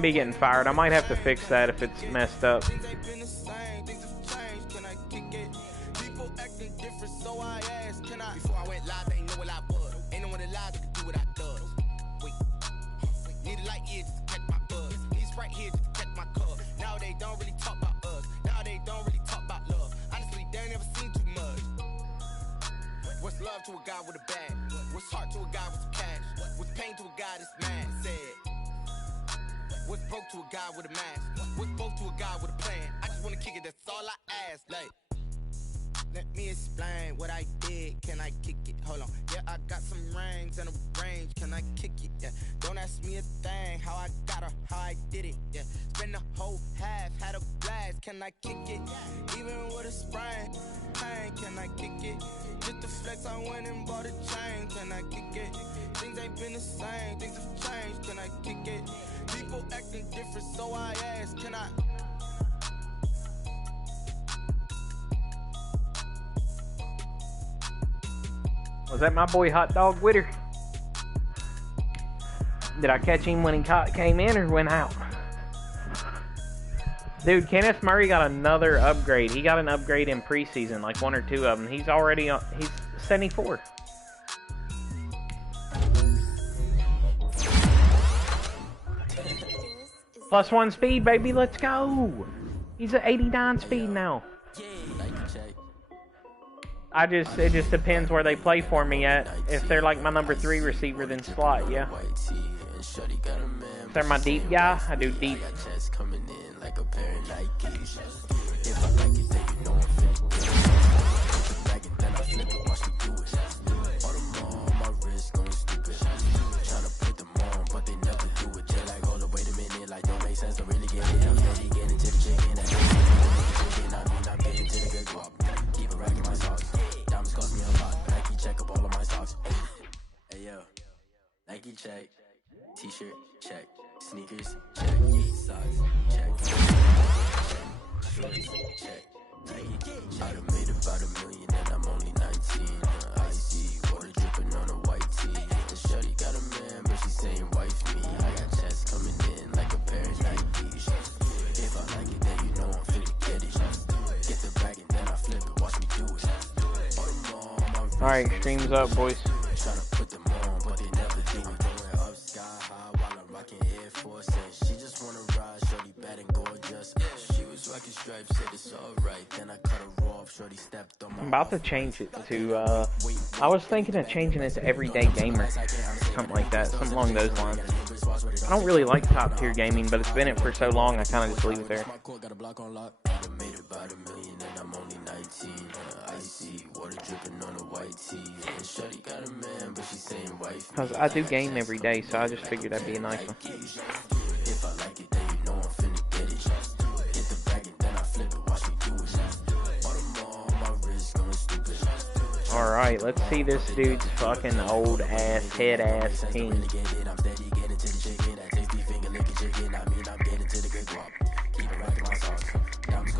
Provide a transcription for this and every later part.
Be getting fired. I might have to fix that if it's messed up. What's love to a guy with a bag? What's heart to a guy with some cash? What's pain to a guy that's mad? Said. What's broke to a guy with a mask? What's both to a guy with a plan? I just wanna kick it, that's all I ask. Like, let me explain what I did. Can I kick it? Hold on. Yeah, I got some rings and a range. Can I kick it? Yeah. Don't ask me a thing. How I got her, how I did it. Yeah. Spend the whole half, had a blast. Can I kick it? Even with a sprain, pain. Can I kick it? Just the flex, I went and bought a chain. Can I kick it? Things ain't been the same. Things have changed. Can I kick it? People acting different, so I ask. Can I? Was that my boy Hot Dog Witter? Did I catch him when he came in or went out? Dude, Kenneth Murray got another upgrade. He got an upgrade in preseason, like 1 or 2 of them. He's already on, he's 74. +1 speed, baby, let's go. He's at 89 speed now. It just depends where they play for me at. If they're like my number 3 receiver, then slot, yeah. If they're my deep guy, I do deep. Nike check, t-shirt check, sneakers check, socks check, shorts check. I done made about $1 million and I'm only 19. I see water dripping on a white tee. The shorty got a man, but she saying wife me. I got checks coming in like a pair of Nikes. If I like it, then you know I'm finna get it. Get the bag and then I flip it. Watch me do it. Alright, streams up, boys. Tryna put them on, but they never do it. Going up sky high while I'm rocking Air Force. She just wanna ride, shorty bad and gorgeous. She was rocking stripes, said it's alright. Then I cut her off, shorty stepped on my. I'm about to change it to, I was thinking of changing it to Everyday Gamer. Something like that, something along those lines. I don't really like top tier gaming, but it's been it for so long, I kind of just leave it there. Because I do game every day, so I just figured that'd be a nice one. Alright, let's see this dude's fucking old ass, head ass team.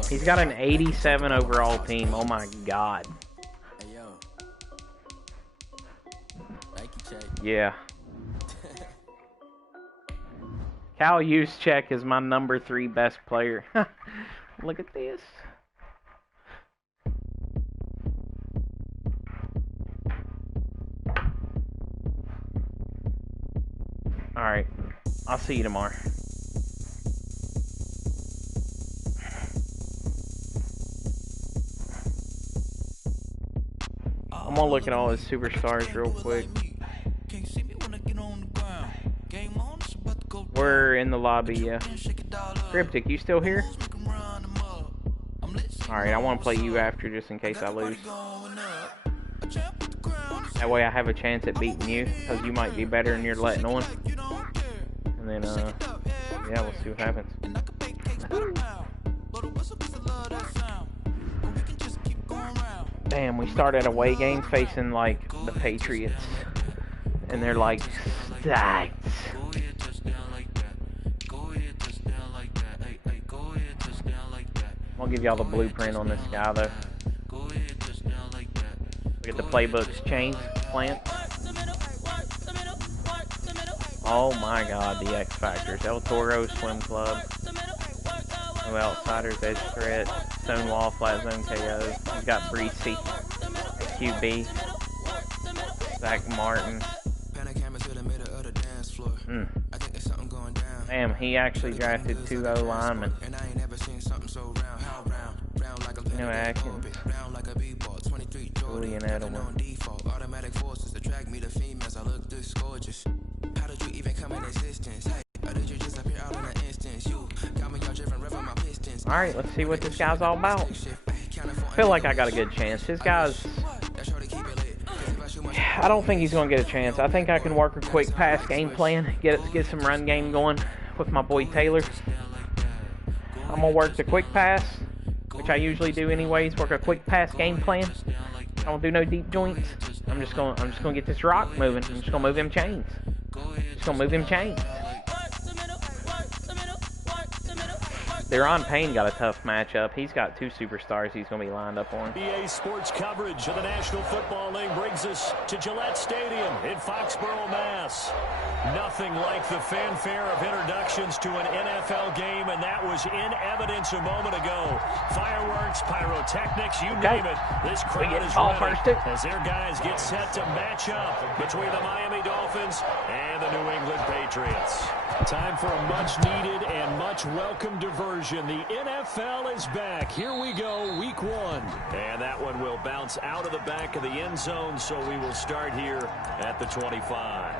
He's got an 87 overall team, oh my god. Yeah. Cal Juszczyk is my number 3 best player. Look at this. Alright. I'll see you tomorrow. I'm gonna look at all his superstars real quick. We're in the lobby, yeah. Cryptic, you still here? Alright, I want to play you after just in case I lose. That way I have a chance at beating you, because you might be better and you're letting on. And then, yeah, we'll see what happens. Damn, we started a away game facing, like, the Patriots. And they're like, stacked. I'll give y'all the blueprint on this guy, though. Look at the playbooks. Chains, plant. Oh my God, the X Factors. El Toro Swim Club. No Outsiders, Edge Threat, Stonewall, Flat Zone KO. He's got Breesy, QB, Zach Martin. Damn, he actually drafted 2 O linemen. You know, Atkins, Julian Edelman. Alright, let's see what this guy's all about. I feel like I got a good chance. This guy's... I don't think he's going to get a chance. I think I can work a quick pass game plan, get some run game going with my boy Taylor. I'm going to work the quick pass, which I usually do anyways, work a quick pass game plan. I don't do no deep joints. I'm just going to get this rock moving. I'm just going to move him chains. Deron Payne got a tough matchup. He's got 2 superstars he's going to be lined up on. EA Sports coverage of the National Football League brings us to Gillette Stadium in Foxborough, Mass. Nothing like the fanfare of introductions to an NFL game, and that was in evidence a moment ago. Fireworks, pyrotechnics, you name it. This crowd is ready as their guys get set to match up between the Miami Dolphins and the New England Patriots. Time for a much-needed and much-welcome diversion. The NFL is back. Here we go, Week 1. And that one will bounce out of the back of the end zone, so we will start here at the 25.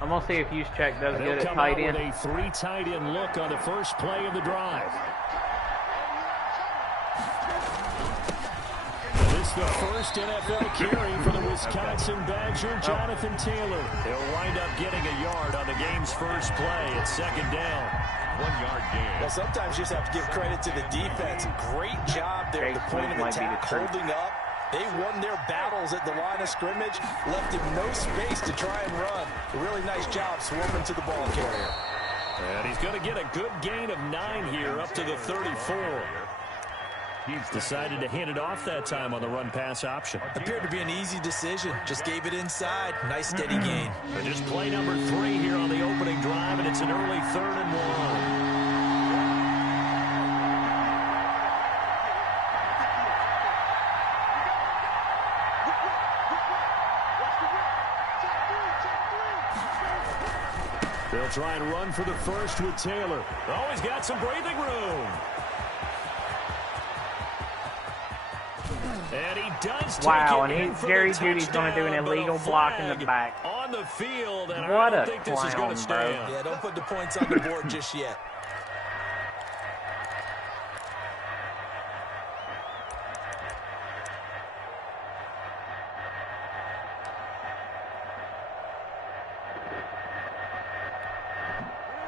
I'm going to see if Juszczyk does good at tight end. A 3 tight end look on the first play of the drive. This is the first NFL carry for the Wisconsin Badger, Jonathan Taylor. He'll wind up getting a yard on the game's first play. It's 2nd down. 1-yard gain. Well, sometimes you just have to give credit to the defense. Great job there at the point of attack, holding up. They won their battles at the line of scrimmage, left him no space to try and run. A really nice job swarming to the ball carrier. And he's going to get a good gain of 9 here, up to the 34. He's decided to hand it off that time on the run-pass option. Appeared to be an easy decision. Just gave it inside. Nice, steady gain. And just play number 3 here on the opening drive, and it's an early 3rd and 1. They'll try and run for the first with Taylor. Oh, he's got some breathing room. And he does take it. Jerry Judy's going to do an illegal block in the back. On the field, and what I don't a think this is going to stand. Yeah, don't put the points on the board just yet.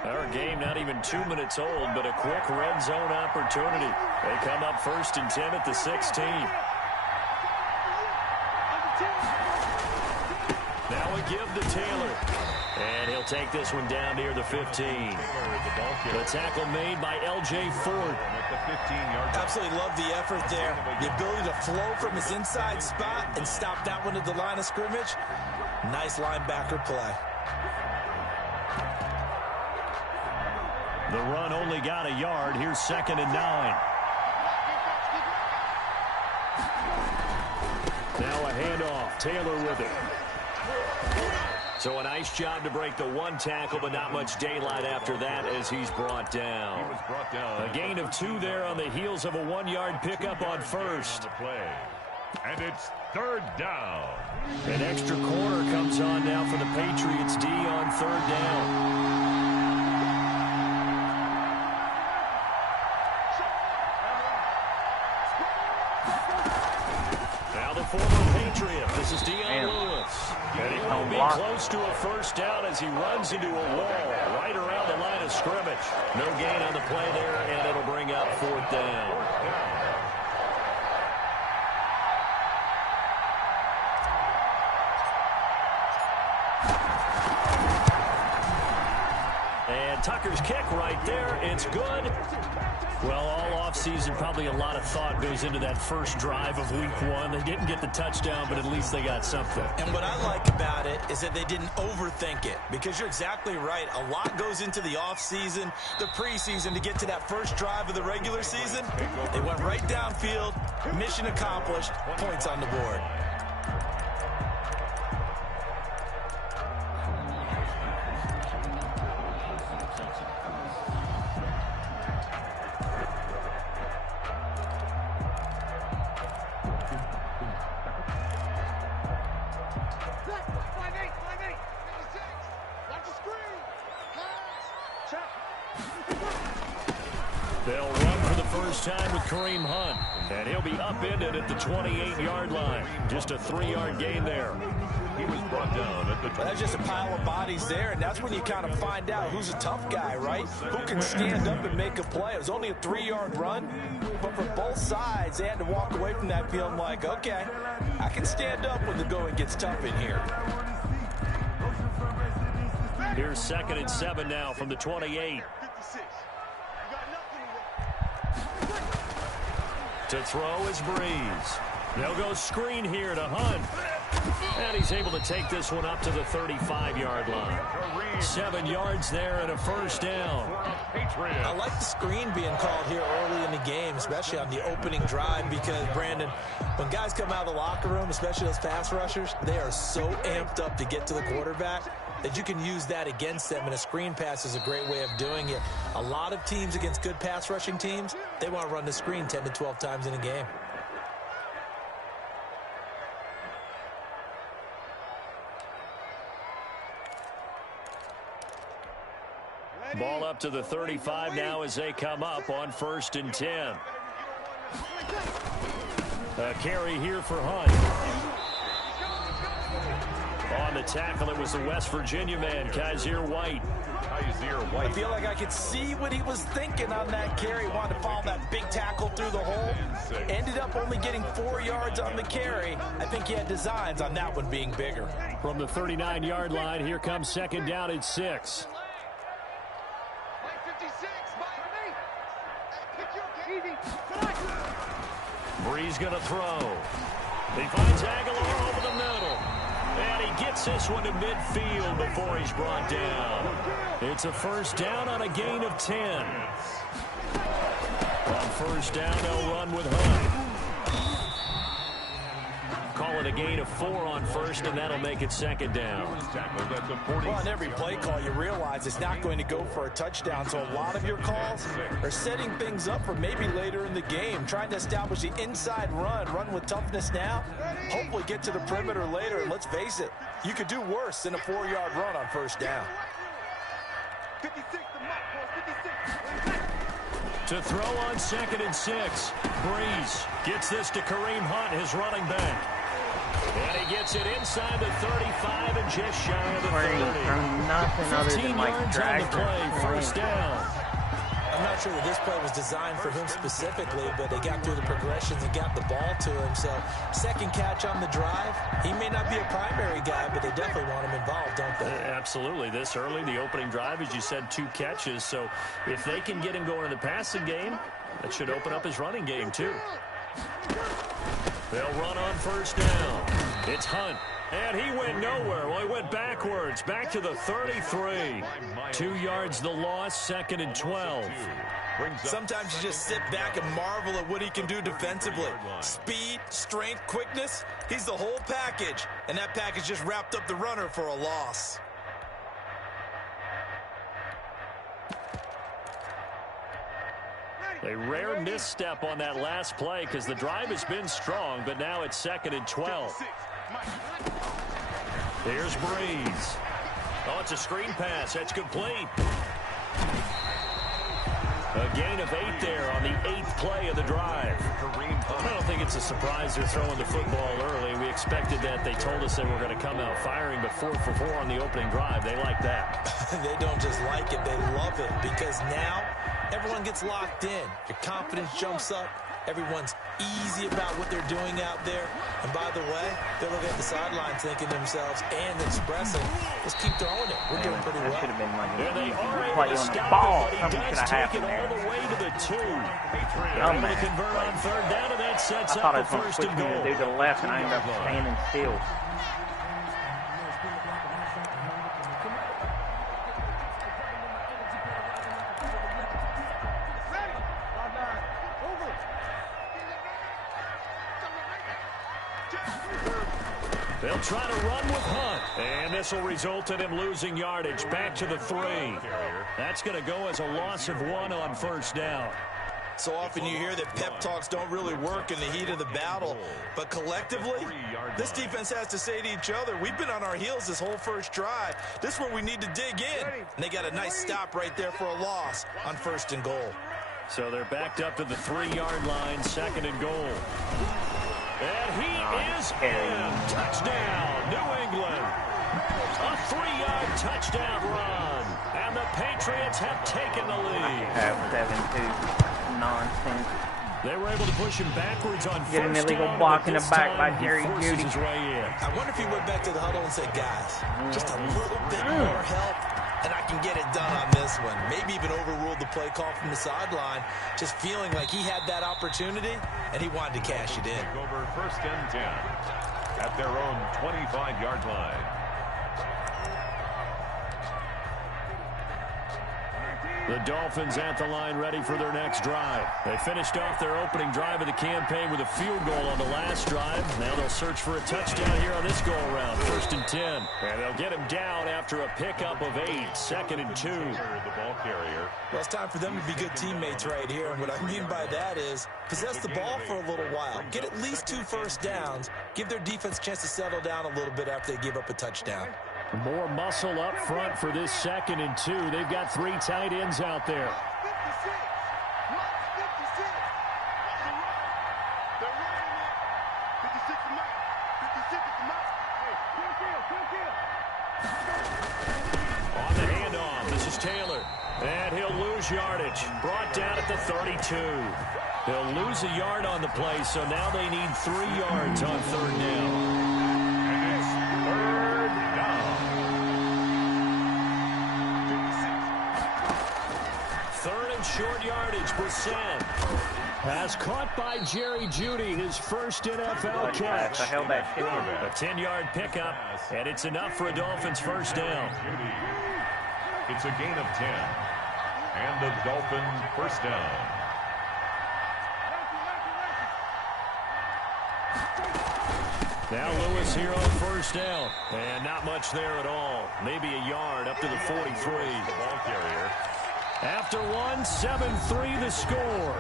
Our game not even 2 minutes old, but a quick red zone opportunity. They come up 1st and 10 at the 16. Now we give to Taylor. And he'll take this one down near the 15. The tackle made by L.J. Ford. Absolutely love the effort there. The ability to flow from his inside spot and stop that one at the line of scrimmage. Nice linebacker play. The run only got a yard. Here's 2nd and 9. Now a handoff. Taylor with it. So a nice job to break the 1 tackle, but not much daylight after that as he's brought down. A gain of 2 there on the heels of a 1-yard pickup on first. And it's 3rd down. An extra corner comes on now for the Patriots D on 3rd down. Former Patriot. This is Deion Lewis. And he will be close to a first down as he runs into a wall right around the line of scrimmage. No gain on the play there, and it'll bring up 4th down. And Tucker's kick right there. It's good. Well, all offseason, probably a lot of thought goes into that first drive of week 1. They didn't get the touchdown, but at least they got something. And what I like about it is that they didn't overthink it, because you're exactly right. A lot goes into the offseason, the preseason to get to that first drive of the regular season. They went right downfield, mission accomplished, points on the board. They'll run for the first time with Kareem Hunt, and he'll be upended at the 28-yard line. Just a 3-yard gain there. He was brought down at the 20. That's just a pile of bodies there, and that's when you kind of find out who's a tough guy, right? Who can stand up and make a play. It was only a 3-yard run, but for both sides, they had to walk away from that field like, okay, I can stand up when the going gets tough in here. Here's 2nd and 7 now from the 28. To throw is Breeze. They'll go screen here to Hunt. And he's able to take this one up to the 35-yard line. 7 yards there and a first down. I like the screen being called here early in the game, especially on the opening drive, because, Brandon, when guys come out of the locker room, especially those pass rushers, they are so amped up to get to the quarterback that you can use that against them, and a screen pass is a great way of doing it. A lot of teams against good pass rushing teams, they want to run the screen 10 to 12 times in a game. Ball up to the 35 now as they come up on 1st and 10. A carry here for Hunt. On the tackle, it was the West Virginia man, Kaiser White. I feel like I could see what he was thinking on that carry. Wanted to follow that big tackle through the hole. Ended up only getting 4 yards on the carry. I think he had designs on that one being bigger. From the 39-yard line, here comes 2nd down at 6. Breeze going to throw. He finds Aguilar over the middle. And he gets this one to midfield before he's brought down. It's a first down on a gain of 10. On first down, they'll run with Hunt. Call it a gain of 4 on first, and that'll make it 2nd down. Well, on every play call, you realize it's not going to go for a touchdown, so a lot of your calls are setting things up for maybe later in the game, trying to establish the inside run with toughness now, hopefully get to the perimeter later, and let's face it, you could do worse than a 4-yard run on first down. To throw on 2nd and 6, Breeze gets this to Kareem Hunt, his running back. And he gets it inside the 35 and just shy of the 30. Nothing other 15 than like yards on the play, first down. I'm not sure that this play was designed for him specifically, but they got through the progressions and got the ball to him. So, 2nd catch on the drive. He may not be a primary guy, but they definitely want him involved, don't they? Absolutely. This early, the opening drive, as you said, 2 catches. So, if they can get him going in the passing game, that should open up his running game, too. They'll run on first down. It's Hunt. And he went nowhere. Well, he went backwards. Back to the 33. 2 yards the loss, 2nd and 12. Sometimes you just sit back and marvel at what he can do defensively. Speed, strength, quickness. He's the whole package. And that package just wrapped up the runner for a loss. A rare misstep on that last play because the drive has been strong, but now it's 2nd and 12. Here's Breeze. Oh, it's a screen pass. That's complete. A gain of 8 there on the 8th play of the drive. I don't think it's a surprise they're throwing the football early. We expected that. They told us they were going to come out firing, but 4 for 4 on the opening drive. They like that. They don't just like it. They love it because now everyone gets locked in. Your confidence jumps up. Everyone's easy about what they're doing out there. And by the way, they're looking at the sidelines thinking to themselves and expressing, let's keep throwing it. We're doing pretty well. That should have been like There they are play able to on the stop ball. it, but he Something does should have take it happened all there. the way to the 2. They're Oh, able to man. convert on third down, and that sets I thought I up was the going to first switch and me to goal. do to the left, and I ended up standing still. They'll try to run with Hunt, and this will result in him losing yardage back to the 3. That's going to go as a loss of 1 on first down. So often you hear that pep talks don't really work in the heat of the battle, but collectively, this defense has to say to each other, we've been on our heels this whole first drive. This is where we need to dig in. And they got a nice stop right there for a loss on first and goal. So they're backed up to the 3-yard line, second and goal. And he is in. Touchdown, New England. A 3-yard touchdown run. And the Patriots have taken the lead. Have 7-2 nonsense. They were able to push him backwards on Get an first illegal down, block but in the this back by time he Jerry forces Jeudy. his way in. I wonder if he went back to the huddle and said, guys, just a little bit more help, and I can get it done on this one. Maybe even overruled the play call from the sideline, just feeling like he had that opportunity, and he wanted to cash it in. Over first and 10 at their own 25-yard line. The Dolphins at the line ready for their next drive. They finished off their opening drive of the campaign with a field goal on the last drive. Now they'll search for a touchdown here on this go-around. First and 10. And they'll get him down after a pickup of 8. Second and 2. The ball carrier. Well, it's time for them to be good teammates right here. And what I mean by that is possess the ball for a little while. Get at least 2 first downs. Give their defense a chance to settle down a little bit after they give up a touchdown. More muscle up front for this second and 2. They've got 3 tight ends out there. On the handoff, this is Taylor. And he'll lose yardage. Brought down at the 32. He'll lose a yard on the play, so now they need 3 yards on third down. Short yardage, Brissett. Pass caught by Jerry Jeudy, his first NFL catch. I held that shit in. A 10-yard pickup, and it's enough for a Dolphins first down. It's a gain of 10. And the Dolphins first down. Now Lewis here on first down. And not much there at all. Maybe a yard up to the 43. The ball carrier. After 1, 7-3 the score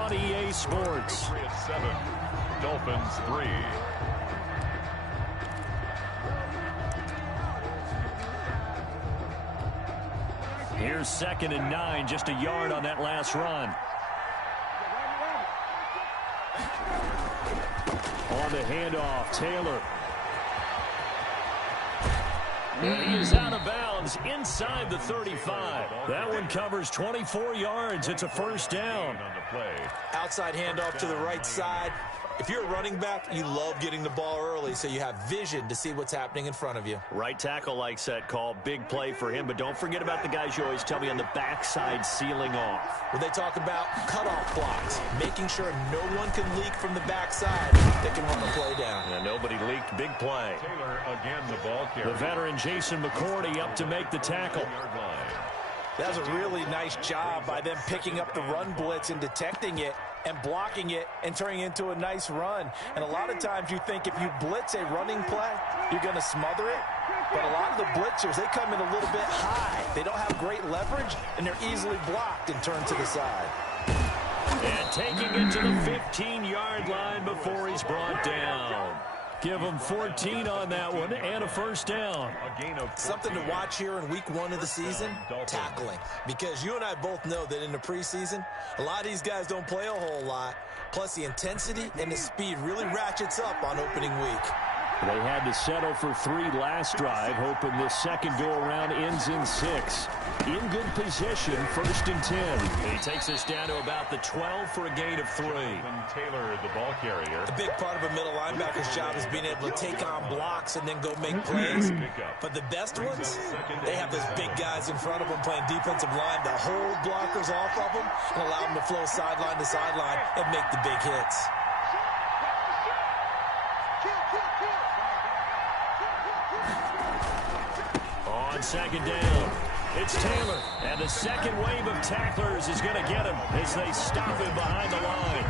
on EA Sports. 3 at 7. Dolphins 3. Here's second and 9, just a yard on that last run. On the handoff, Taylor. And he is out of bounds inside the 35. That one covers 24 yards. It's a first down. On the play. Outside handoff to the right side. If you're a running back, you love getting the ball early so you have vision to see what's happening in front of you. Right tackle likes that call. Big play for him. But don't forget about the guys you always tell me on the backside sealing off. When they talk about cutoff blocks, making sure no one can leak from the backside, they can run the play down. And nobody leaked. Big play. Taylor again the ball carrier. The veteran Jason McCourty up to make the tackle. Yard line. That was a really nice job by them picking up the run blitz and detecting it and blocking it and turning it into a nice run. And a lot of times you think if you blitz a running play, you're going to smother it. But a lot of the blitzers, they come in a little bit high. They don't have great leverage, and they're easily blocked and turned to the side. And taking it to the 15-yard line before he's brought down. Give him 14 on that one and a first down. A gain of Something to watch here in week 1 of the season, tackling. Because you and I both know that in the preseason, a lot of these guys don't play a whole lot. Plus the intensity and the speed really ratchets up on opening week. They had to settle for 3 last drive, hoping this second go-around ends in 6. In good position, 1st and 10. He takes us down to about the 12 for a gain of 3. Taylor, the ball carrier. A big part of a middle linebacker's job is being able to take on blocks and then go make plays. But the best ones, they have those big guys in front of them playing defensive line to hold blockers off of them and allow them to flow sideline to sideline and make the big hits. On second down, it's Taylor, and the second wave of tacklers is going to get him as they stop him behind the line.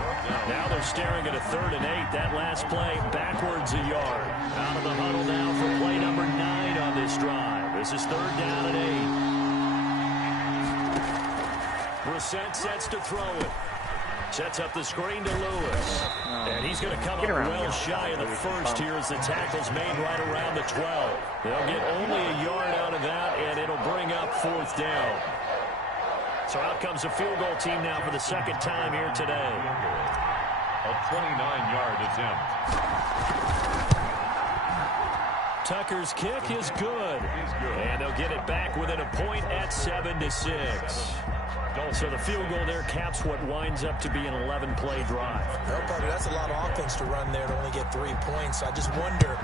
Now they're staring at a 3rd and 8. That last play backwards a yard. Out of the huddle now for play number 9 on this drive. This is 3rd down and 8. Brissett sets to throw it. Sets up the screen to Lewis. And he's going to come up well shy of the first here as the tackle's made right around the 12. They'll get only a yard out of that, and it'll bring up 4th down. So out comes a field goal team now for the second time here today. A 29-yard attempt. Tucker's kick is good. And they'll get it back within a point at 7-6. So the field goal there caps what winds up to be an 11-play drive. Well, Parker, that's a lot of offense to run there to only get 3 points. I just wonder,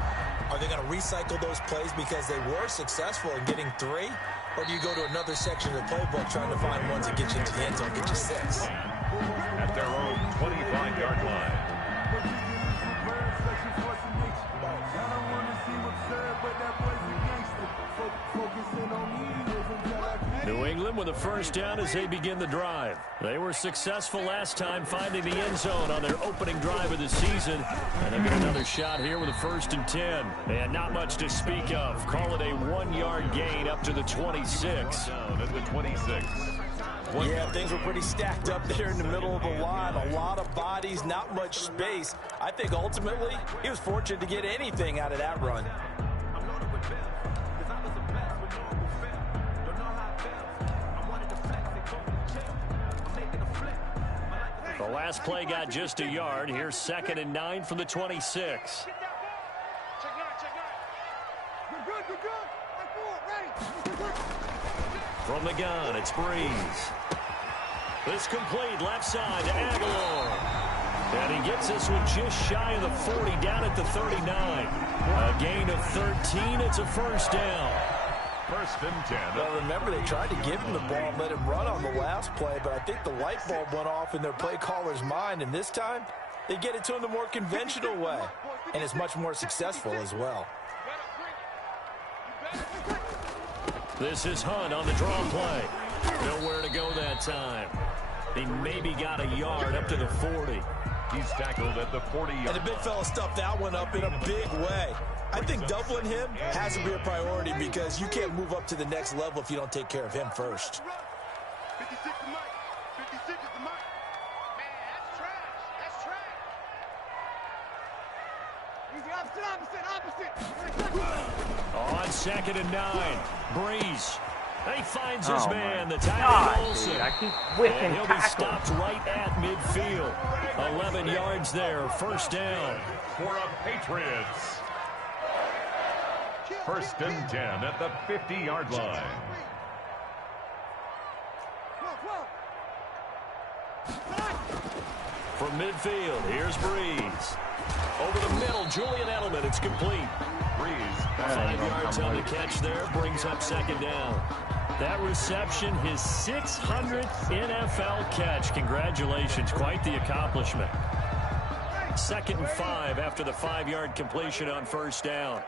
are they going to recycle those plays because they were successful in getting 3? Or do you go to another section of the playbook trying to find ones that get you into the end zone, get you 6? At their own 25-yard line. New England with a first down as they begin the drive. They were successful last time finding the end zone on their opening drive of the season. And they'll get another shot here with a 1st and 10. And not much to speak of. Call it a 1-yard gain up to the 26. Down at the 26. Yeah, things were pretty stacked up there in the middle of the line. A lot of bodies, not much space. I think ultimately he was fortunate to get anything out of that run. The last play got just a yard. Here's 2nd and 9 from the 26. From the gun, it's Breeze. It's complete, left side to Aguilar. And he gets this one just shy of the 40, down at the 39. A gain of 13, it's a 1st down. 1st and 10. Well, remember, they tried to give him the ball and let him run on the last play, but I think the light bulb went off in their play caller's mind, and this time they get it to him the more conventional way, and it's much more successful as well. This is Hunt on the draw play. Nowhere to go that time. He maybe got a yard up to the 40. He's tackled at the 40. And the big fella stuffed that one up in a big way. I think doubling him has to be a priority because you can't move up to the next level if you don't take care of him first. 56 is Mike. 56 is the Mike. Man, that's trash. That's trash. Easy, opposite. On 2nd and 9, Breeze. He finds his man, the tight end Olsen. I keep whipping and he'll be stopped right at midfield. 11 yards there, 1st down. For a Patriots. 1st and 10 at the 50-yard line. From midfield, here's Breeze. Over the middle, Julian Edelman, it's complete. Breeze. 5 yards on the catch there, brings up 2nd down. That reception, his 600th NFL catch. Congratulations, quite the accomplishment. 2nd and 5 after the 5-yard completion on 1st down.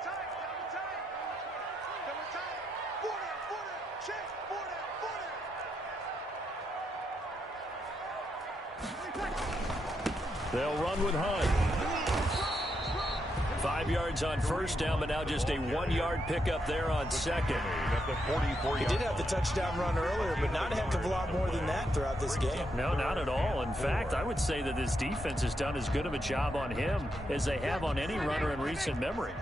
They'll run with Hunt. 5 yards on 1st down, but now just a 1-yard pickup there on 2nd. He did have the touchdown run earlier, but not a heck of a lot more than that throughout this game. No, not at all. In fact, I would say that this defense has done as good of a job on him as they have on any runner in recent memory.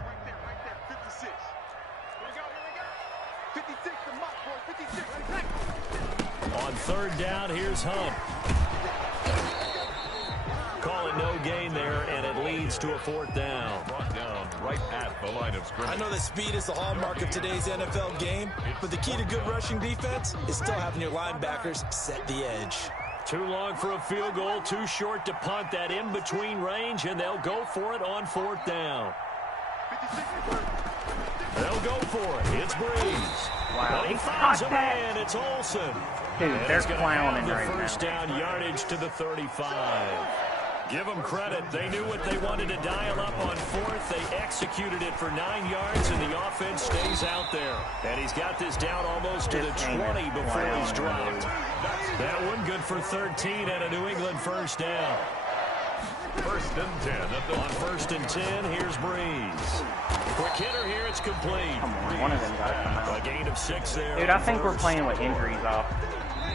On 3rd down, here's Hunt. call it no gain there, and it leads to a 4th down. Brought down right at the line of scrimmage. I know that speed is the hallmark of today's NFL game, but the key to good rushing defense is still having your linebackers set the edge. Too long for a field goal, too short to punt. That in-between range, and they'll go for it on 4th down. They'll go for it. It's Breeze. Wow, He he finds caught a that. man. It's Olsen. Dude, And they're he's gonna clowning have the right now. first down yardage to the 35. Give them credit. They knew what they wanted to dial up on 4th. They executed it for 9 yards, and the offense stays out there. And he's got this down almost to the 20 before he's dropped. That one good for 13 and a New England first down. 1st and 10. On 1st and 10, here's Breeze. Quick hitter here, it's complete. Come on, one of them got to come out. A gain of 6 there. Dude, I think we're playing with injuries off.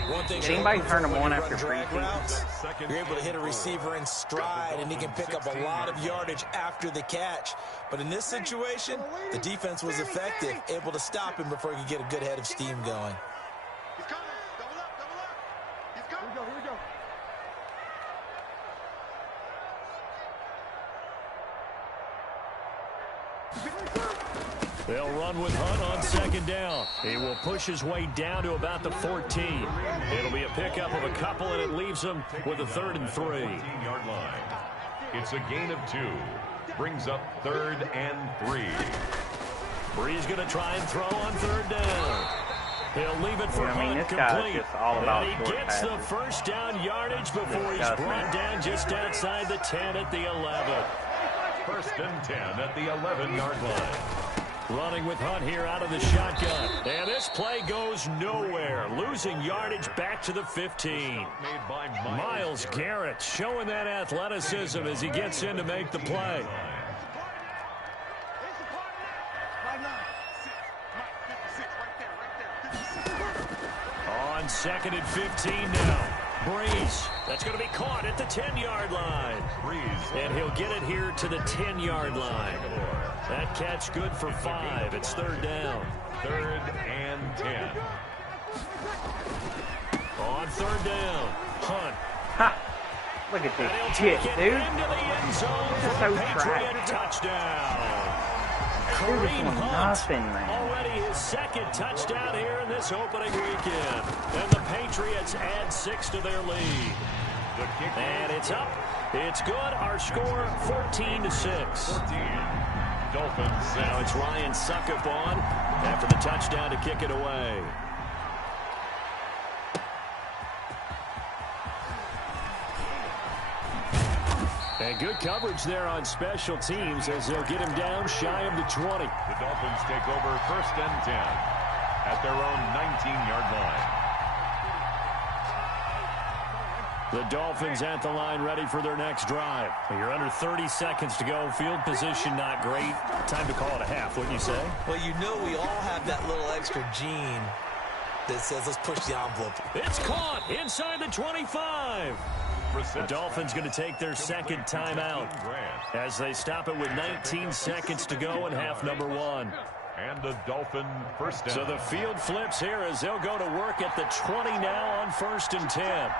One thing Did anybody turn them on when you after run drag preseason? routes, you're able to hit a receiver in stride, and he can pick up a lot of yardage after the catch. But in this situation, the defense was effective, able to stop him before he could get a good head of steam going. He's coming. Double up, double up. He's coming. Here we go. They'll run with Hunt on 2nd down. He will push his way down to about the 14. It'll be a pickup of a couple, and it leaves him with a 3rd and 3. 14-yard line. It's a gain of 2. Brings up 3rd and 3. Breeze going to try and throw on 3rd down. He'll leave it for Yeah, I mean, Hunt this guy's complete. just all about And he short gets the passes. first down yardage before he's Disgusting. brought down just outside the 10 at the 11. 1st and 10 at the 11-yard line. Running with Hunt here out of the shotgun. And this play goes nowhere. Losing yardage back to the 15. Made by Myles Garrett showing that athleticism as he gets in to make the play. On 2nd and 15 now. Breeze. That's going to be caught at the 10-yard line. Breeze. And he'll get it here to the 10-yard line. That catch good for 5. It's 3rd down. 3rd and 10. On 3rd down. Hunt. Ha! Look at And he'll this take shit, it dude. into the end zone This is for a so Patriot trash. touchdown. Dude, this Kareem one Hunt, nothing, man. already his 2nd touchdown here in this opening weekend. And the Patriots add 6 to their lead. The kick And it's up. It's good. Our score, 14-6. 14. Dolphins. Now it's Ryan Suckup on after the touchdown to kick it away. And good coverage there on special teams as they'll get him down shy of the 20. The Dolphins take over 1st and 10 at their own 19-yard line. The Dolphins at the line ready for their next drive. You're under 30 seconds to go. Field position not great. Time to call it a half, wouldn't you say? Well, you know we all have that little extra gene that says let's push the envelope. It's caught inside the 25. The Dolphins going to take their 2nd timeout as they stop it with 19 seconds to go in half number 1. And the Dolphin first down. So the field flips here as they'll go to work at the 20 now on 1st and 10.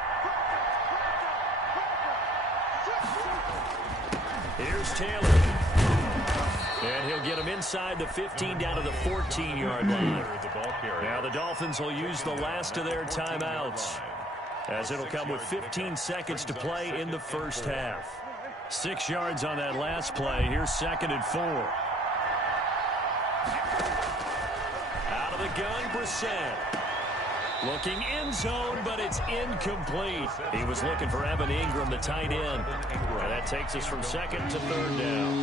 Here's Taylor. And he'll get him inside the 15 down to the 14-yard line. Now the Dolphins will use the last of their timeouts, as it'll come with 15 seconds to play in the first half. 6 yards on that last play. Here's 2nd and 4. Out of the gun, Brissett. Looking in zone, but it's incomplete. He was looking for Evan Ingram, the tight end. And that takes us from 2nd to 3rd down.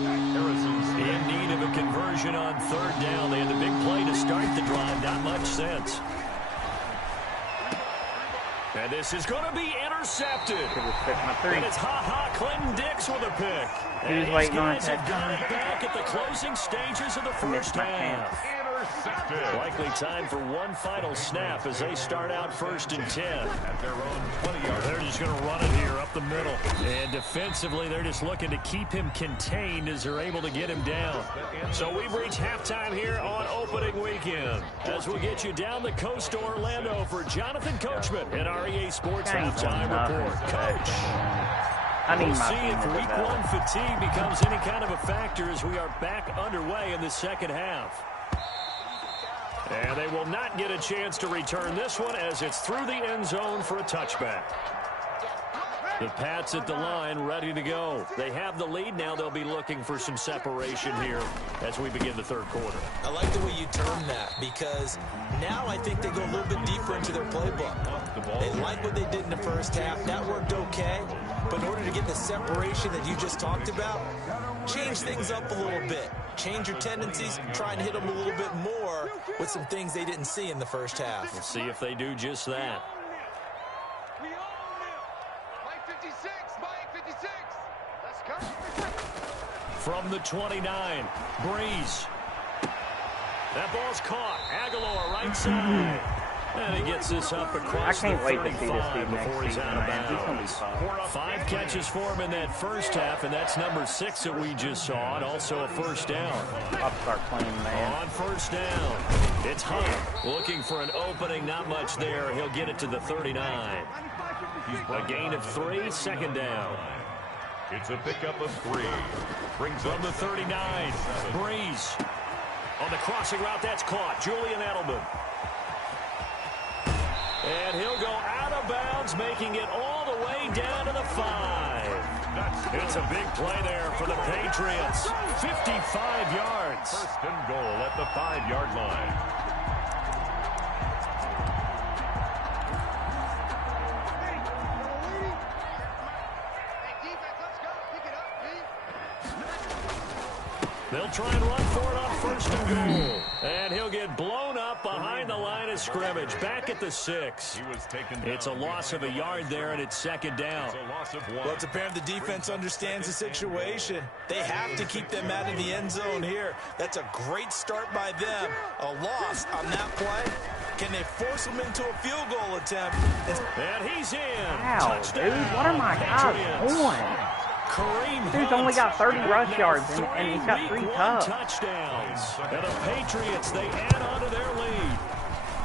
In need of a conversion on 3rd down. They had the big play to start the drive. Not much sense. And this is going to be intercepted. And it's Clinton Dix with a pick. He was waiting on it that Got time. it back at the closing stages of the first half. Intercepted. Likely time for one final snap as they start out 1st and 10. At their own 20-yard. They're just going to run it here up the middle. And defensively, they're just looking to keep him contained as they're able to get him down. So we've reached halftime here on opening weekend. As we'll get you down the coast to Orlando for Jonathan Coachman at our EA Sports Halftime Report. Coach. I need We'll my see team if to week develop. one fatigue becomes any kind of a factor as we are back underway in the second half. And they will not get a chance to return this one as it's through the end zone for a touchback. The Pats at the line ready to go. They have the lead now. They'll be looking for some separation here as we begin the third quarter. I like the way you term that because now I think they go a little bit deeper into their playbook. They like what they did in the first half. That worked okay. But in order to get the separation that you just talked about, change things up a little bit. Change your tendencies, try and hit them a little bit more with some things they didn't see in the first half. We'll see if they do just that. From the 29, Breeze. That ball's caught. Aguilar right side. And he gets this up across I can't the wait to see this 35 dude next before he's season, out of man. He's gonna be bounds. fun. 5 catches for him in that first half, and that's number 6 that we just saw, and also a first down. I'll start playing, man. On first down, it's Hunt looking for an opening. Not much there. He'll get it to the 39. A gain of 3, second down. It's a pickup of 3. Brings From up the 39, Breeze. On the crossing route, that's caught. Julian Edelman. And he'll go out of bounds, making it all the way down to the 5. It's a big play there for the Patriots. 55 yards. first and goal at the 5-yard line. They'll try and run for it on first and goal. And he'll get blown up behind the line of scrimmage. Back at the 6. He was taken down. It's a loss of a yard there, and it's second down. It's a loss of 1. Well, it's apparent the defense understands the situation. They have to keep them out of the end zone here. That's a great start by them. A loss on that play. Can they force them into a field goal attempt? And he's in. Wow, dude, what are my guys doing? Kareem Dude's Hunt only got 30 rush with yards, now and he's got 3 week one tubs. touchdowns. And the Patriots, they add on to their lead.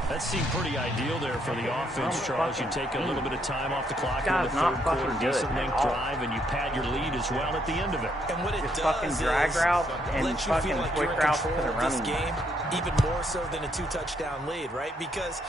That seemed pretty ideal there for the offense, Charles. You take a little bit of time off the clock in the Guy's not third quarter, fucking good decent length at all. drive, and you pad your lead as well at the end of it. And what it Just does fucking drag is route and let you fucking feel like quick you're in routes to control the of this running game, even more so than a 2-touchdown lead, right? Because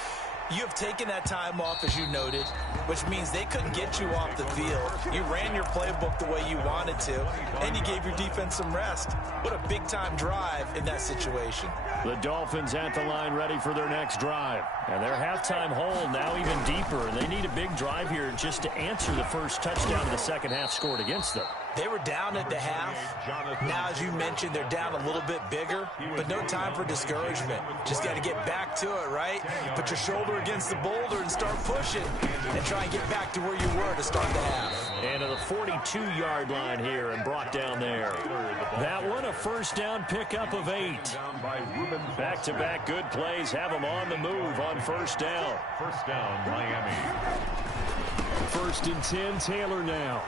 you have taken that time off, as you noted, which means they couldn't get you off the field. You ran your playbook the way you wanted to, and you gave your defense some rest. What a big-time drive in that situation. The Dolphins at the line ready for their next drive. And their halftime hold now even deeper. And they need a big drive here just to answer the first touchdown of the second half scored against them. They were down at the half. Now, as you mentioned, they're down a little bit bigger, but no time for discouragement. Just got to get back to it, right? Put your shoulder against the boulder and start pushing and try and get back to where you were to start the half. And to the 42-yard line here and brought down there. That one a first down pickup of 8. Back-to-back good plays have them on the move on first down. First down, Miami. First and 10, Taylor now.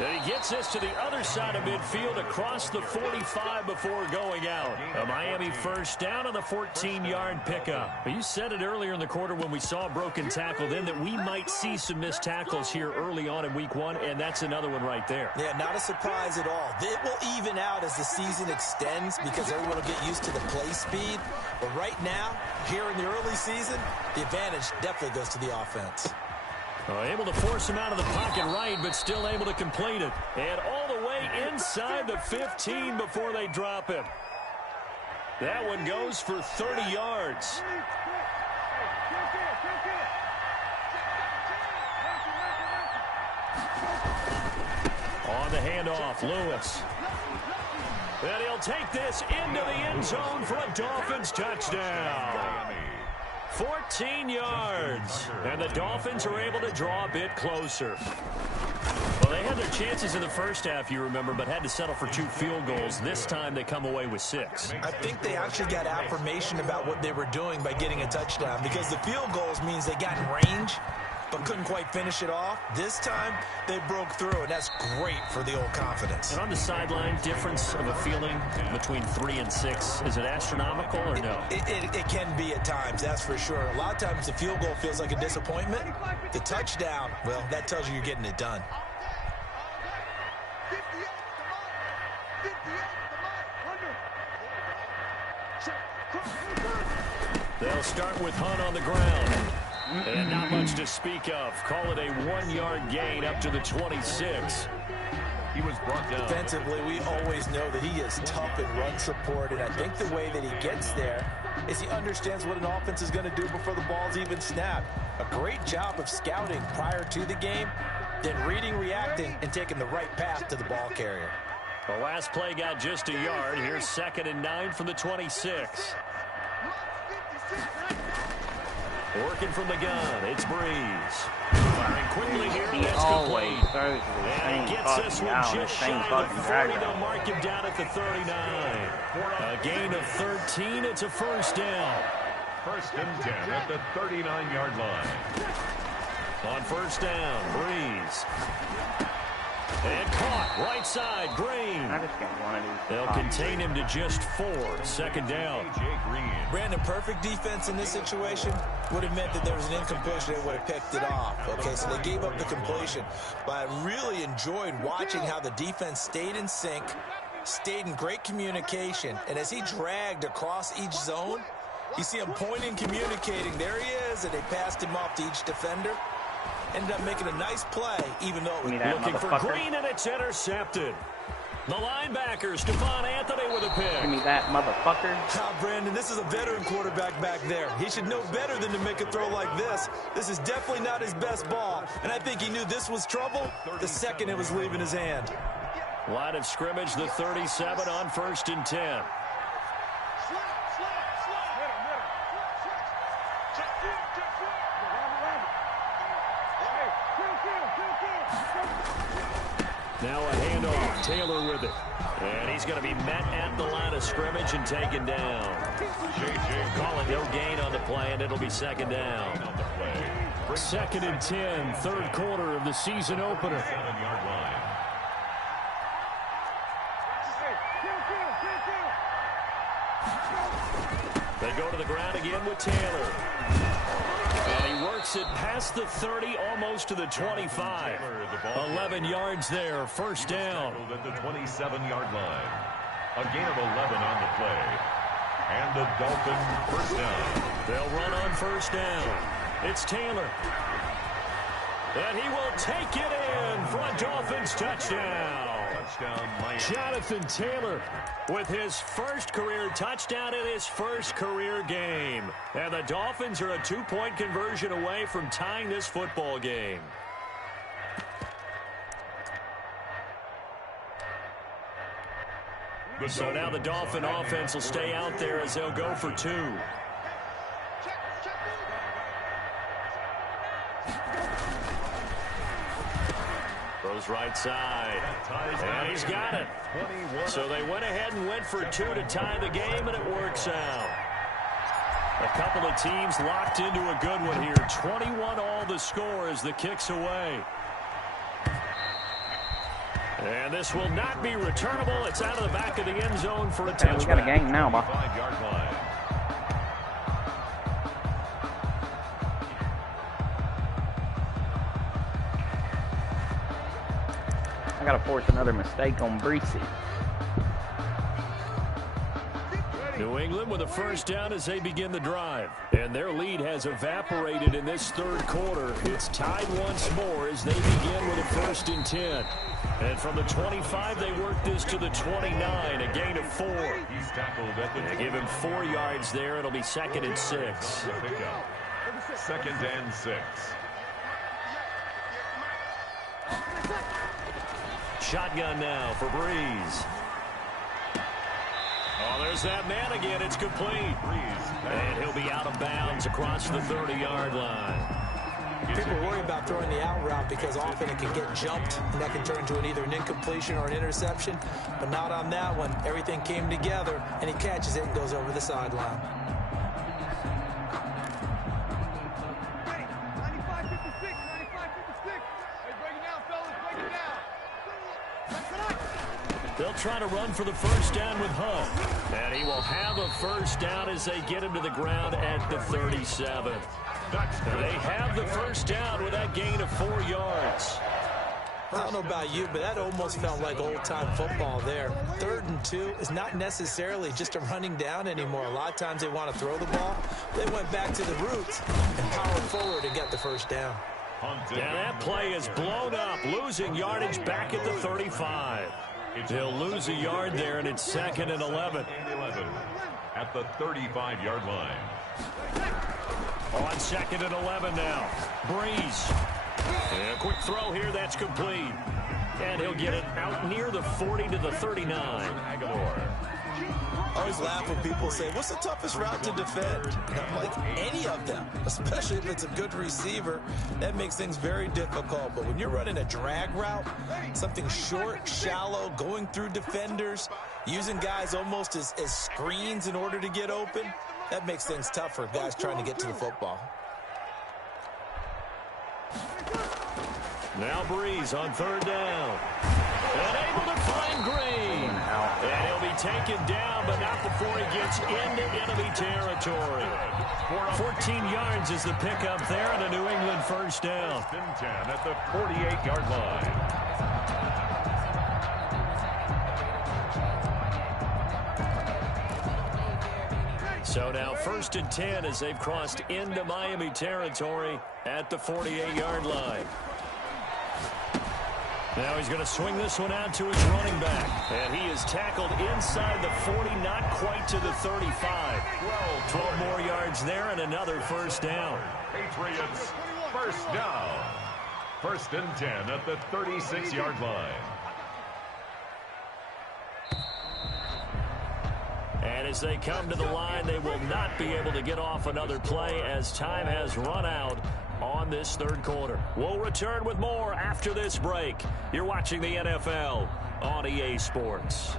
And he gets this to the other side of midfield across the 45 before going out. A Miami first down on the 14-yard pickup. You said it earlier in the quarter when we saw a broken tackle then that we might see some missed tackles here early on in week 1, and that's another one right there. Yeah, not a surprise at all. It will even out as the season extends because everyone will get used to the play speed. But right now, here in the early season, the advantage definitely goes to the offense. Able to force him out of the pocket right, but still able to complete it. And all the way inside the 15 before they drop him. That one goes for 30 yards. On the handoff, Lewis. And he'll take this into the end zone for a Dolphins touchdown. 14 yards, and the Dolphins are able to draw a bit closer. Well, they had their chances in the first half, you remember, but had to settle for 2 field goals. This time they come away with 6. I think they actually got affirmation about what they were doing by getting a touchdown because the field goals means they got in range. but couldn't quite finish it off. This time, they broke through, and that's great for the old confidence. And on the sideline, difference of a feeling between 3 and 6, is it astronomical or no? It can be at times, that's for sure. A lot of times the field goal feels like a disappointment. The touchdown, well, that tells you you're getting it done. They'll start with Hunt on the ground. And not much to speak of. Call it a 1-yard gain up to the 26. He was brought down. Defensively, we always know that he is tough in run support, and I think the way that he gets there is he understands what an offense is going to do before the ball's even snapped. A great job of scouting prior to the game, then reading, reacting, and taking the right path to the ball carrier. The last play got just a yard. Here's 2nd and 9 from the 26. Working from the gun, it's Breeze. Firing quickly here, that's complete. And he gets this one just shy of the 40. They'll mark him down at the 39. A gain of 13, it's a first down. 1st and 10 at the 39-yard line. On first down, Breeze. And caught, right side, Green. I just got one of these. They'll contain him to just 4. 2nd down. Brandon, perfect defense in this situation would have meant that there was an incompletion and would have picked it off. Okay, so they gave up the completion. But I really enjoyed watching how the defense stayed in sync, stayed in great communication, and as he dragged across each zone, you see him pointing, communicating. There he is, and they passed him off to each defender. Ended up making a nice play, even though it was looking for Green, and it's intercepted. The linebacker, Stephon Anthony, with a pick. Give me that, motherfucker. Now, Brandon, this is a veteran quarterback back there. He should know better than to make a throw like this. This is definitely not his best ball, and I think he knew this was trouble the second it was leaving his hand. Line of scrimmage, the 37 on 1st and 10. Now a handoff, Taylor with it. And he's going to be met at the line of scrimmage and taken down. Calling no gain on the play, and it'll be 2nd down. 2nd and 10, 3rd quarter of the season opener. They go to the ground again with Taylor. And he works it past the 30, almost to the 25. 11 yards there, 1st down. At the 27-yard line. A gain of 11 on the play. And the Dolphins 1st down. They'll run on 1st down. It's Taylor. And he will take it in for a Dolphins touchdown. Jonathan Taylor with his first career touchdown in his first career game. And the Dolphins are a 2-point conversion away from tying this football game. So now the Dolphin offense will stay out there as they'll go for 2. Throws right side. And he's got it. So they went ahead and went for 2 to tie the game, and it works out. A couple of teams locked into a good one here. 21 all the score as the kick's away. And this will not be returnable. It's out of the back of the end zone for a touchback. We got a game now, boss. 5-yard line. I gotta force another mistake on Breezy. New England with a 1st down as they begin the drive. And their lead has evaporated in this 3rd quarter. It's tied once more as they begin with a 1st and 10. And from the 25, they work this to the 29, a gain of 4. He's tackled at the They give him 4 yards there. It'll be 2nd and 6. 2nd and 6. Shotgun now for Breeze. Oh, there's that man again. It's complete. And he'll be out of bounds across the 30-yard line. People worry about throwing the out route because often it can get jumped, and that can turn into either an incompletion or an interception. But not on that one. Everything came together, and he catches it and goes over the sideline. They'll try to run for the first down with Hunt. And he will have a first down as they get him to the ground at the 37. They have the first down with that gain of 4 yards. I don't know about you, but that almost felt like old-time football there. 3rd and 2 is not necessarily just a running down anymore. A lot of times they want to throw the ball. They went back to the roots and powered forward and got the first down. Yeah, that play is blown up, losing yardage back at the 35. They'll lose a yard there, and it's 2nd and 11. At the 35-yard line. On 2nd and 11 now. Breeze. And a quick throw here, that's complete. And he'll get it out near the 40 to the 39. I always laugh when people say, what's the toughest route to defend? And I'm like, any of them, especially if it's a good receiver. That makes things very difficult. But when you're running a drag route, something short, shallow, going through defenders, using guys almost as screens in order to get open, that makes things tough for guys trying to get to the football. Now Breeze on 3rd down. And able to find Green. And he'll be taken down, but not before he gets into enemy territory. 14 yards is the pickup there, and a New England first down. 10 at the 48-yard line. So now 1st and 10 as they've crossed into Miami territory at the 48-yard line. Now he's going to swing this one out to his running back. And he is tackled inside the 40, not quite to the 35. 12 more yards there and another first down. Patriots, first down. 1st and 10 at the 36-yard line. And as they come to the line, they will not be able to get off another play as time has run out on this 3rd quarter. We'll return with more after this break. You're watching the NFL on EA Sports.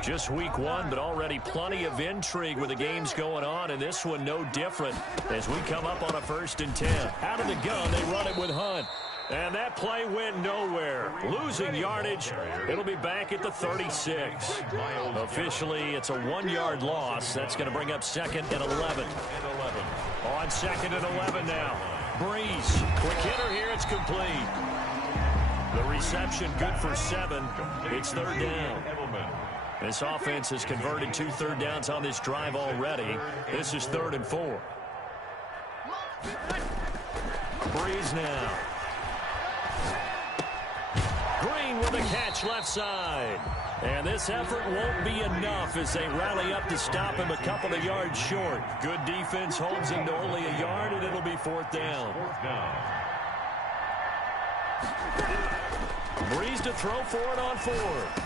Just week 1, but already plenty of intrigue with the games going on, and this one no different as we come up on a 1st and 10. Out of the gun, they run it with Hunt. And that play went nowhere. Losing yardage. It'll be back at the 36. Officially, it's a 1-yard loss. That's going to bring up 2nd and 11. On 2nd and 11 now. Breeze. Quick hitter here. It's complete. The reception good for 7. It's 3rd down. This offense has converted 2 third downs on this drive already. This is 3rd and 4. Breeze now. Green with a catch left side. And this effort won't be enough as they rally up to stop him a couple of yards short. Good defense holds him to only a yard, and it'll be 4th down. Breeze to throw for it on 4th.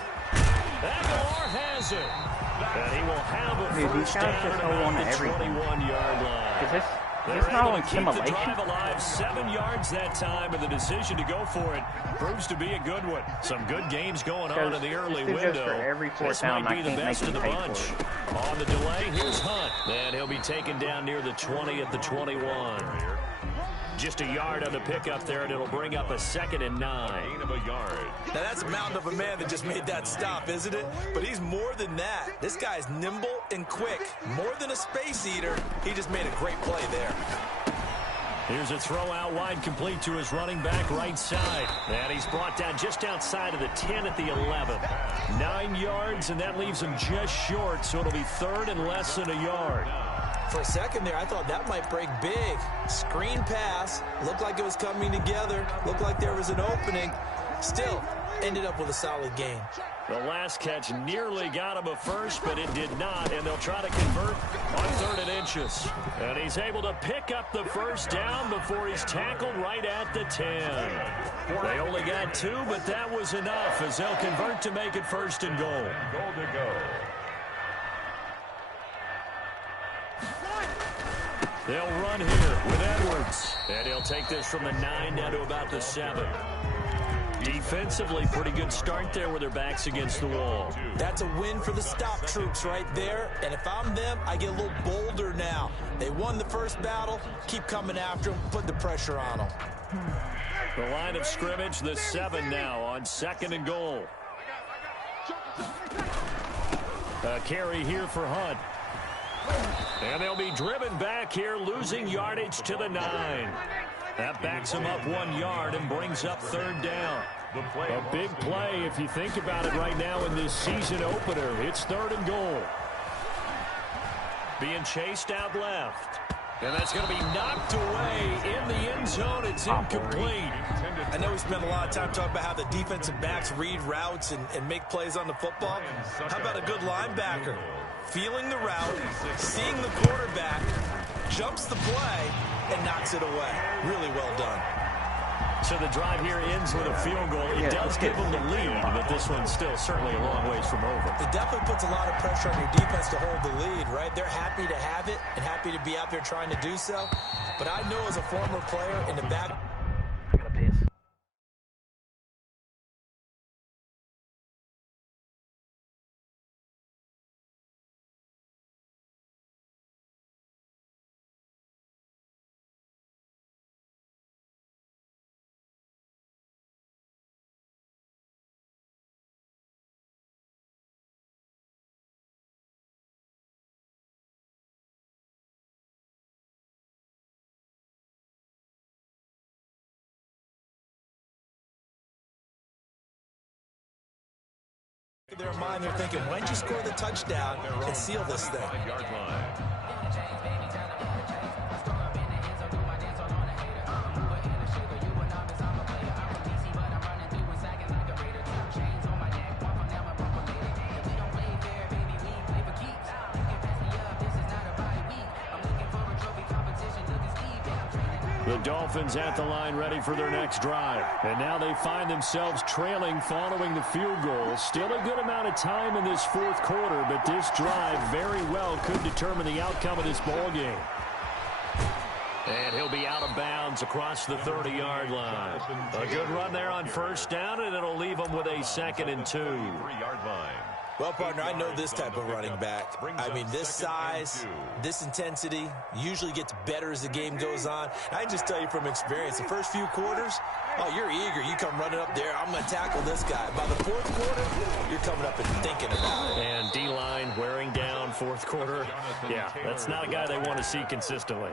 Aguilar has it. And he will have a first down at around the 21-yard line. Is this They're not able on to keep the simulation? drive alive, 7 yards that time, and the decision to go for it proves to be a good one. Some good games going on in the early window. This might be the best of the bunch. On the delay, here's Hunt. And he'll be taken down near the 20 at the 21. Just a yard on the pickup there, and it'll bring up a 2nd and 9. Gain of a yard. Now, that's a mountain of a man that just made that stop, isn't it? But he's more than that. This guy's nimble and quick. More than a space eater. He just made a great play there. Here's a throw out wide, complete to his running back right side. And he's brought down just outside of the 10 at the 11. 9 yards, and that leaves him just short, so it'll be 3rd and less than a yard. For a second there, I thought that might break big. Screen pass. Looked like it was coming together. Looked like there was an opening. Still, ended up with a solid gain. The last catch nearly got him a first, but it did not, and they'll try to convert on 3rd and inches. And he's able to pick up the first down before he's tackled right at the 10. They only got 2, but that was enough as they'll convert to make it 1st and goal. Goal to go. They'll run here with Edwards. And he'll take this from the 9 down to about the 7. Defensively, pretty good start there with their backs against the wall. That's a win for the stop troops right there. And if I'm them, I get a little bolder now. They won the first battle. Keep coming after them. Put the pressure on them. The line of scrimmage, the 7 now on 2nd and goal. A carry here for Hunt. And they'll be driven back here, losing yardage to the 9. That backs them up 1 yard and brings up 3rd down. A big play if you think about it right now in this season opener. It's 3rd and goal. Being chased out left. And that's going to be knocked away in the end zone. It's incomplete. I know we spent a lot of time talking about how the defensive backs read routes and make plays on the football. How about a good linebacker? Feeling the route, seeing the quarterback, jumps the play, and knocks it away. Really well done. So the drive here ends with a field goal. It does give them the lead, but this one's still certainly a long ways from over. It definitely puts a lot of pressure on your defense to hold the lead, right? They're happy to have it and happy to be out there trying to do so. But I know as a former player in the back... I gotta piss. In their mind, they're thinking, why don't you score the touchdown and seal this thing? The Dolphins at the line ready for their next drive. And now they find themselves trailing following the field goal. Still a good amount of time in this 4th quarter, but this drive very well could determine the outcome of this ball game. And he'll be out of bounds across the 30-yard line. A good run there on 1st down, and it'll leave them with a 2nd and 2. 3-yard line. Well, partner, I know this type of running back. I mean, this size, this intensity usually gets better as the game goes on. I can just tell you from experience, the first few quarters, oh, you're eager. You come running up there, I'm going to tackle this guy. By the 4th quarter, you're coming up and thinking about it. And D-line wearing down 4th quarter. Yeah, that's not a guy they want to see consistently.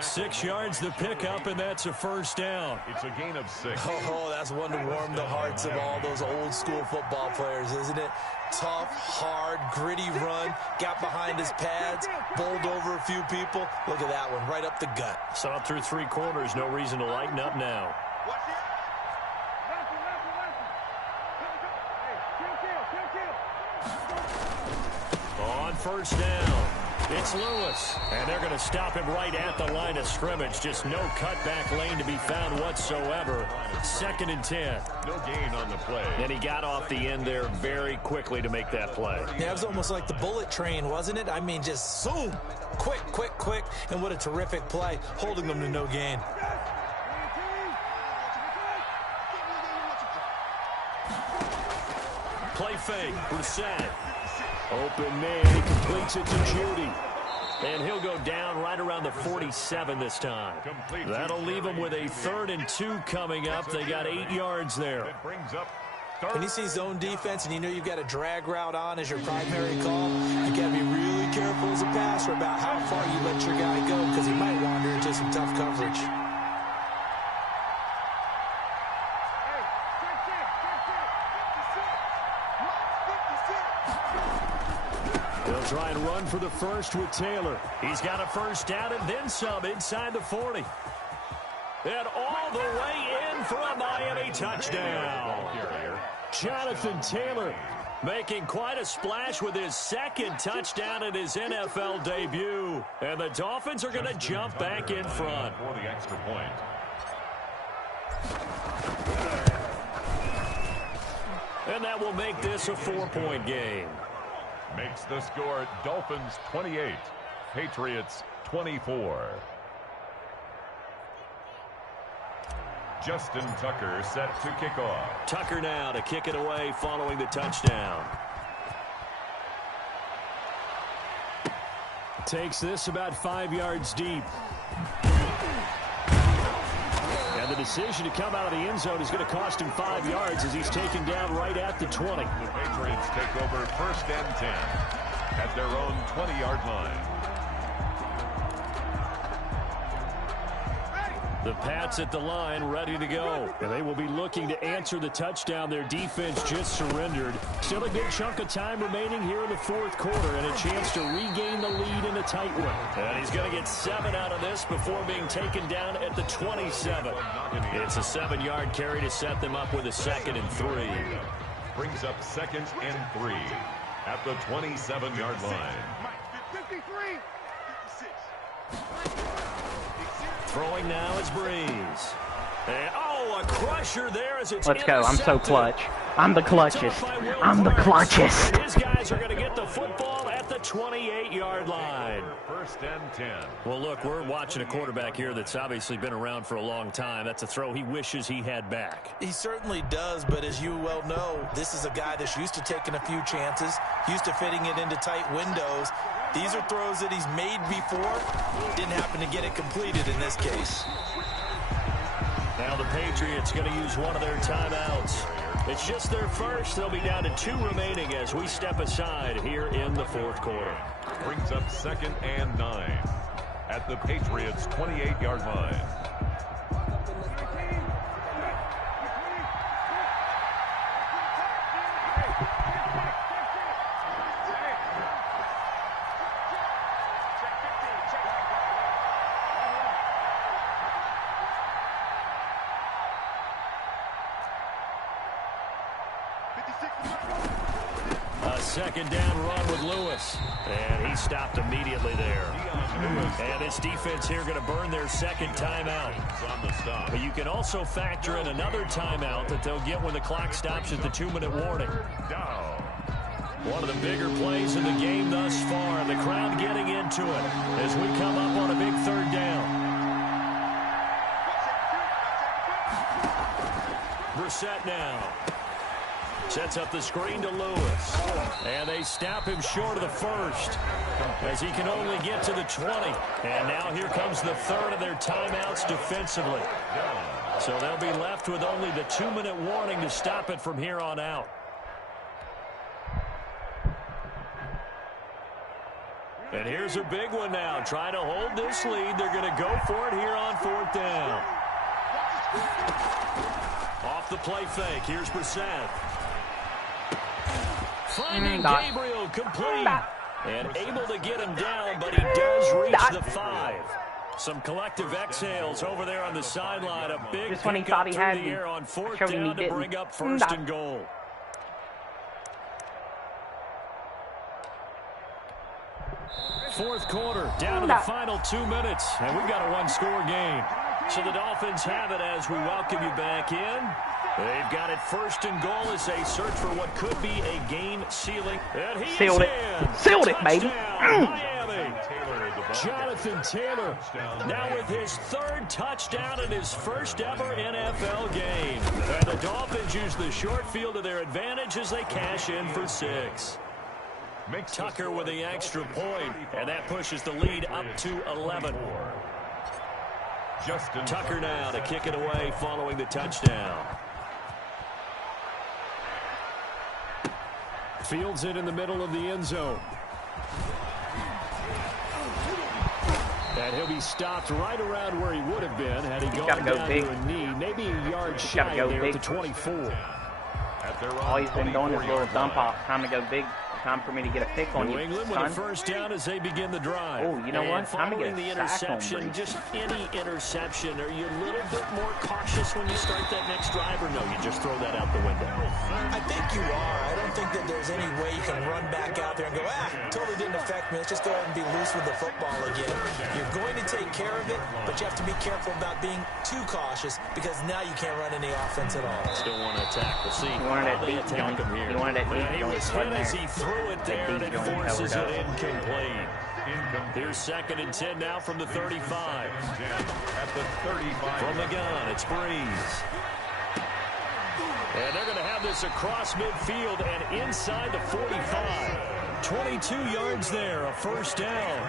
6 yards the pickup, and that's a 1st down. It's a gain of 6. Oh, that's one to warm the hearts of all those old school football players, isn't it? Tough, hard, gritty run, got behind his pads, bowled over a few people. Look at that one, right up the gut. Saw it through 3 quarters, no reason to lighten up now. On 1st down, it's Lewis. And they're going to stop him right at the line of scrimmage. Just no cutback lane to be found whatsoever. 2nd and 10. No gain on the play. And he got off the end there very quickly to make that play. Yeah, it was almost like the bullet train, wasn't it? I mean, just zoom. Quick, quick, quick. And what a terrific play, holding them to no gain. Play fake. Brissett. Open man. He completes it to Judy. And he'll go down right around the 47 this time. That'll leave him with a 3rd and 2 coming up. They got 8 yards there. When you see zone defense and you know you've got a drag route on as your primary call, you got to be really careful as a passer about how far you let your guy go because he might wander into some tough coverage. They'll try and run for the first with Taylor. He's got a 1st down and then some inside the 40. And all the way in for a Miami touchdown. Jonathan Taylor making quite a splash with his 2nd touchdown in his NFL debut. And the Dolphins are going to jump back in front. For the extra point. And that will make this a 4-point game. Makes the score Dolphins 28, Patriots 24. Justin Tucker set to kick off. Tucker now to kick it away following the touchdown. Takes this about 5 yards deep. And the decision to come out of the end zone is going to cost him 5 yards as he's taken down right at the 20. The Patriots take over 1st and 10 at their own 20-yard line. The Pats at the line, ready to go. And they will be looking to answer the touchdown their defense just surrendered. Still a good chunk of time remaining here in the 4th quarter and a chance to regain the lead in a tight one. And he's going to get 7 out of this before being taken down at the 27. It's a 7-yard carry to set them up with a 2nd and 3. Brings up 2nd and 3 at the 27-yard line. 53. 56. Throwing now is Breeze. And, oh, a crusher there as it's Let's go. I'm so intercepted. clutch. I'm the clutchest. I'm the clutchest. And his guys are going to get the football at the 28-yard line. 1st and 10. Well, look, we're watching a quarterback here that's obviously been around for a long time. That's a throw he wishes he had back. He certainly does, but as you well know, this is a guy that's used to taking a few chances, used to fitting it into tight windows. These are throws that he's made before. Didn't happen to get it completed in this case. Now the Patriots going to use one of their timeouts. It's just their first. They'll be down to 2 remaining as we step aside here in the 4th quarter. Brings up 2nd and 9 at the Patriots' 28-yard line. A 2nd down run with Lewis. And he stopped immediately there. And his defense here going to burn their 2nd timeout. But you can also factor in another timeout that they'll get when the clock stops at the 2-minute warning. One of the bigger plays in the game thus far. The crowd getting into it as we come up on a big 3rd down. Brissett now. Sets up the screen to Lewis. And they stop him short of the 1st as he can only get to the 20. And now here comes the 3rd of their timeouts defensively. So they'll be left with only the 2-minute warning to stop it from here on out. And here's a big one now. Trying to hold this lead. They're going to go for it here on 4th down. Off the play fake. Here's Brissett. Finding Gabriel complete. And able to get him down, but he does reach the 5. Some collective exhales over there on the sideline. A big Just when he pick thought up he through had the me. air on 4th Showed him he down to didn't. bring up 1st and goal. Fourth quarter, down to the final 2 minutes, and we've got a 1-score game. So the Dolphins have it as we welcome you back in. They've got it 1st and goal as they search for what could be a game-sealing. And he Sealed it. Sealed it, baby. Miami. Jonathan Taylor now with his 3rd touchdown in his 1st ever NFL game. And the Dolphins use the short field to their advantage as they cash in for 6. Tucker with the extra point, and that pushes the lead up to 11. Tucker now to kick it away following the touchdown. Fields it in the middle of the end zone. And he'll be stopped right around where he would have been had he gone down to a knee. Maybe a yard shy there at the 24. All he's been doing is little dump off. Time to go big. Time for me to get a pick on New you, England with son. a 1st down as they begin the drive. Oh, you know what? Time to get Following the a sack on interception, Breeze. just any interception, are you a little bit more cautious when you start that next drive, or no, you just throw that out the window? I think you are. I don't think that there's any way you can run back out there and go, totally didn't affect me. Let's just go ahead and be loose with the football again. You're going to take care of it, but you have to be careful about being too cautious because now you can't run any offense at all. Still want to attack. We'll see. You wanted that deep joint. You wanted that deep He joint. was hit as he threw it there, and it forces it incomplete. Here's 2nd and 10 now from the 35. At the 35. From the gun, it's Breeze. And they're going to have this across midfield and inside the 45. 22 yards there, a first down.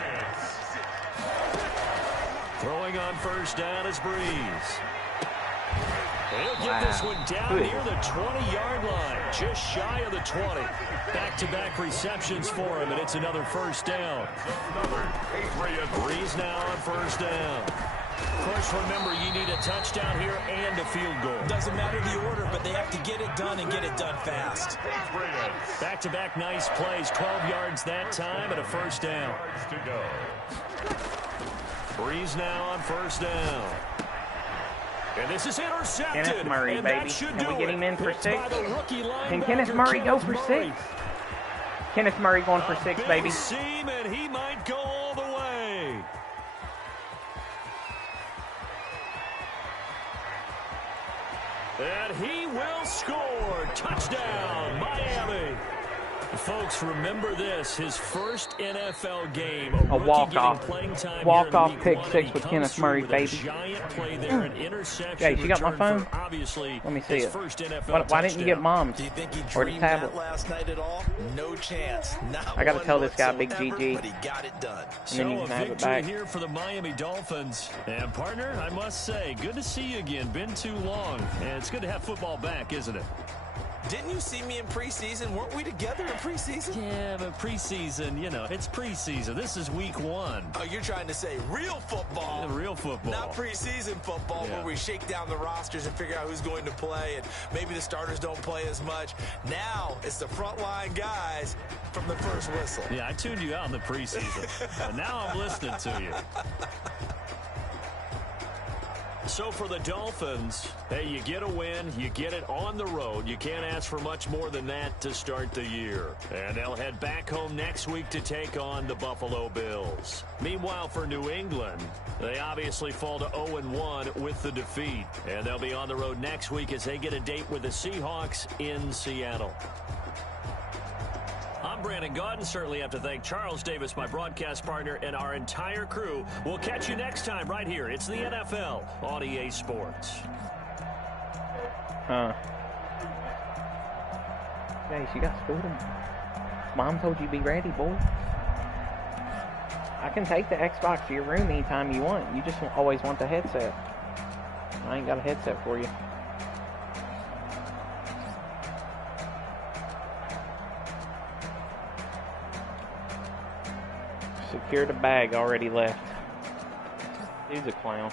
Throwing on first down is Breeze. He'll get this one down near the 20-yard line, just shy of the 20. Back-to-back receptions for him, and it's another first down. Breeze now on first down. Of course, remember, you need a touchdown here and a field goal. Doesn't matter the order, but they have to get it done and get it done fast. Back-to-back nice plays, 12 yards that time and a first down. Breeze now on first down. And this is intercepted. Kenneth Murray, baby. Can we get him in for 6? Can Kenneth linebacker Murray go Kenneth for Murray. 6? Kenneth Murray going for 6, Big baby. seam, and he might go all the way. And he will score. Touchdown, Miami. Folks, remember this, his first NFL game, A walk-off. Walk-off pick 6 with Kenneth Murray, baby. Guys, you got my phone? Let me see it. Why didn't you get Mom's? Do you think he Or the dreamed tablet? that last night at all? No chance. Not I gotta one tell this guy, Big whatsoever, GG. But he got it done. And then you So can a have it victory back. here for the Miami Dolphins. And partner, I must say, good to see you again. Been too long. And it's good to have football back, isn't it? Didn't you see me in preseason? Weren't we together in preseason? Yeah, but preseason, you know, it's preseason. This is week 1. Oh, you're trying to say real football. Real football. Not preseason football where we shake down the rosters and figure out who's going to play, and maybe the starters don't play as much. Now it's the frontline guys from the first whistle. Yeah, I tuned you out in the preseason. But now I'm listening to you. So for the Dolphins, hey, you get a win, you get it on the road. You can't ask for much more than that to start the year. And they'll head back home next week to take on the Buffalo Bills. Meanwhile, for New England, they obviously fall to 0-1 with the defeat. And they'll be on the road next week as they get a date with the Seahawks in Seattle. I'm Brandon Gaudin. Certainly have to thank Charles Davis, my broadcast partner, and our entire crew. We'll catch you next time right here. It's the NFL on EA Sports. Guys, you got school tomorrow. Mom told you be ready, boy. I can take the Xbox to your room anytime you want. You just always want the headset. I ain't got a headset for you. Secure the bag, already left. Dude's a clown.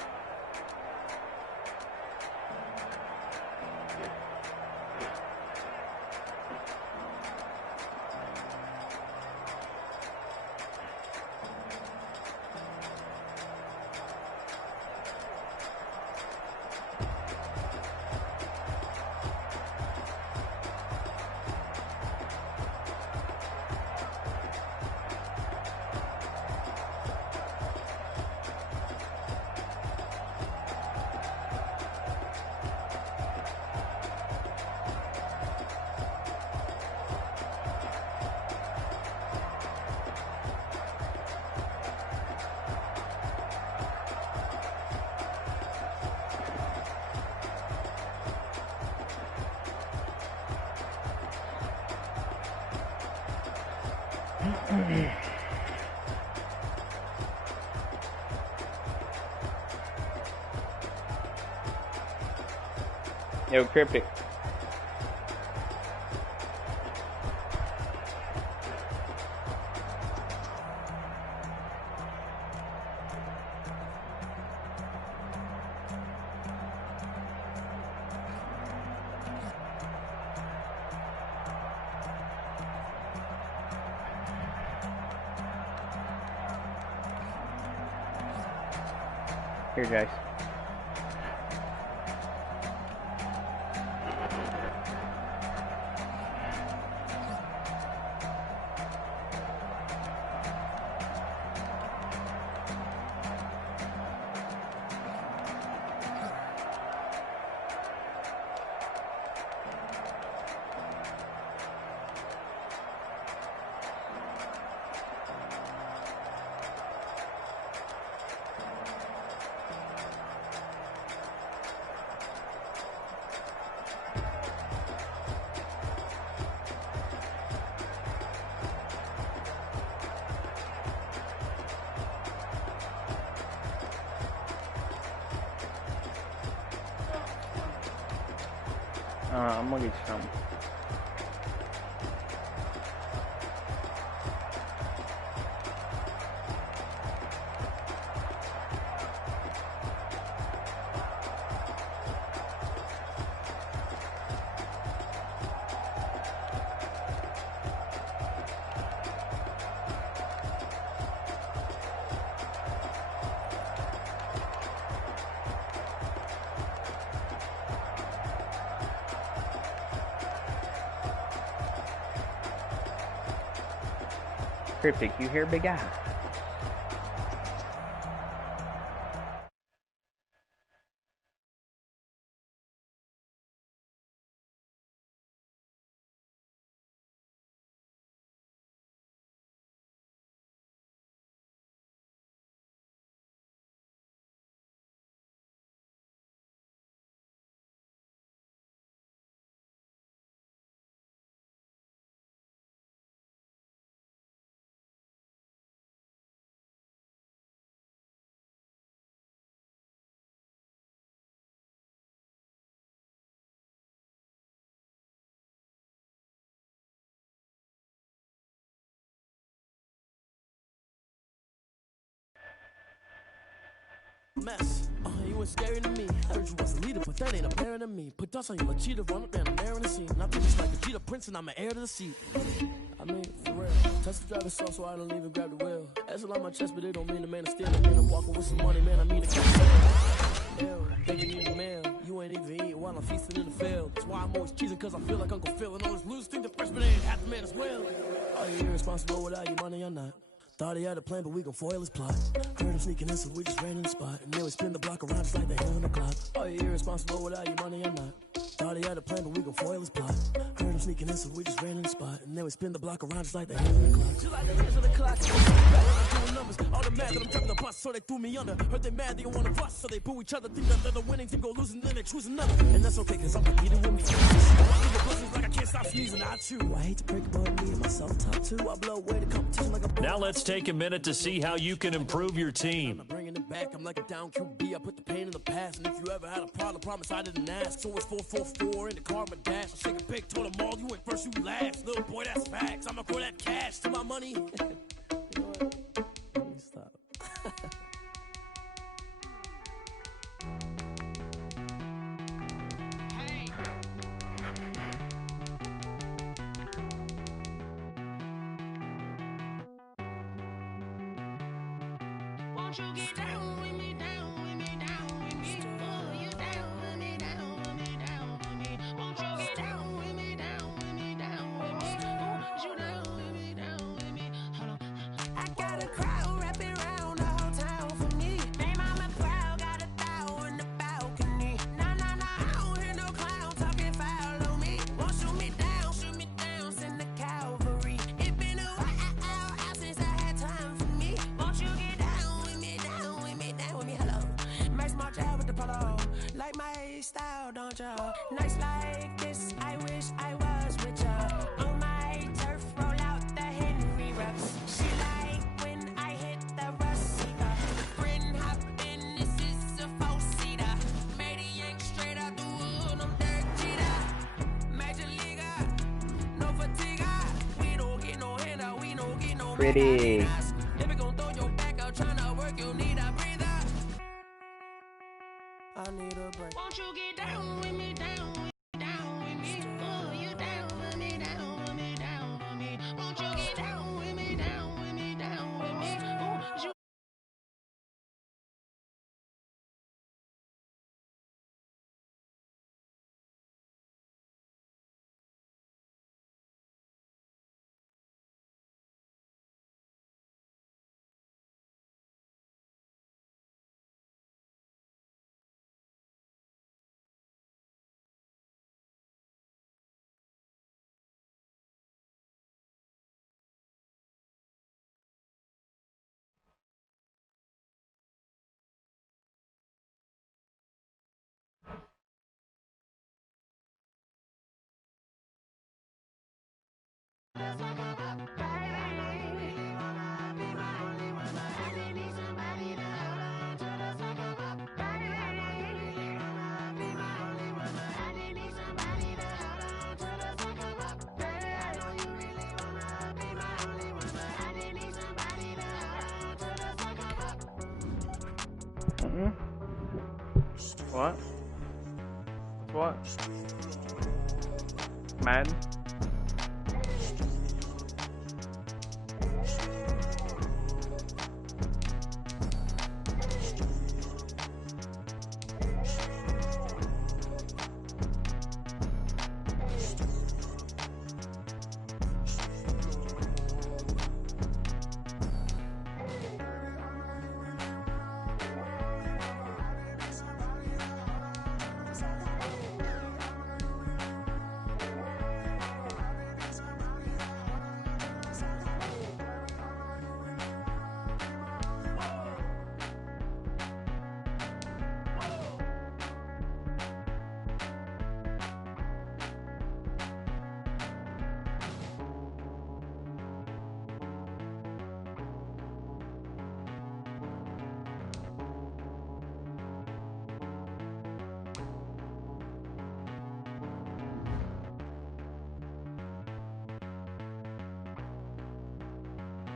Yo, Cryptic. Here, guys. I'm gonna get you something. Cryptic, you hear, big guy? Mess. You ain't scary to me. Heard you was a leader, but that ain't apparent to me. Put dust on you, a cheater, run up, man, I'm airing the scene. And I think it's like a cheetah prince, and I'm an heir to the seat. I mean, for real. Test the driver's sauce, so I don't even grab the wheel. That's on my chest, but it don't mean the man is stealing. Man, I'm walking with some money, man, I mean a cash. Think you need a mail. You ain't even eating while I'm feasting in the field. That's why I'm always cheesing, cause I feel like Uncle Phil. And all this losers think the freshman ain't half the man as well. Are you irresponsible without your money or not? Thought he had a plan, but we gon' foil his plot. Heard him sneaking in, so we just ran in the spot. And then we spin the block around just like the hell in the clock. Are you irresponsible without your money or not? Thought he had a plan, but we gon' foil his plot. Heard him sneaking in, so we just ran in the spot. And then we spin the block around just like the hell in the clock. Just like the hands of the clock. Back when I'm doing numbers, all the mad that I'm driving the bus, so they threw me under. Heard they mad, they don't wanna bust, so they boo each other. Think that they're the winning team, go losing, then they choose another. And that's okay, cause I'm competing with me. Like I can't stop sneezing, I chew. I hate to break it, but me and myself top two. I blow away the competition like a. Now let's take a minute to see how you can improve your team. I'm bringing it back, I'm like a down QB. I put the pain in the past, and if you ever had a problem, promise I didn't ask. So it's 4-4-4 in the car, my dash. I shake a big, told them all, you went first, you last. Little boy, that's facts. I'ma throw that cash to my money. You know what? Let me stop. Won't you get down with me, down with me, down with me? Oh, you down with me, down with me, down with me. Won't you get down with me, down with me, down with me? Oh, you down with me, down with me. Hold on. I got a crowd wrapping around the whole town for me. Name on my crowd, got a thou in the balcony. Nah, nah, nah, I don't hear no clown talking foul on me. Won't shoot me down, send the cavalry. It been a while since I had time for me. Won't you get down with me, down with me, down with me? Hello. Max March out with the polo. Like my style, don't y'all? Nights like this, I wish I was with y'all. On my turf, roll out the Henry Rux. She like when I hit the Russica. Friend hop in, this is a four-seater. Made a yank straight out the wood, I'm Derek Jeter. Major Leaguer, no fatigue. We don't get no handout, we don't get no Pretty. If we gon' throw your back out, tryna work, you need a breather. I need a break. Won't you get down with me, down with me, down with me? Oh, you down with me, down with me, down with me. Won't you get down with me, down with me, down with me? Oh, you Mm-mm. What? What? Madden?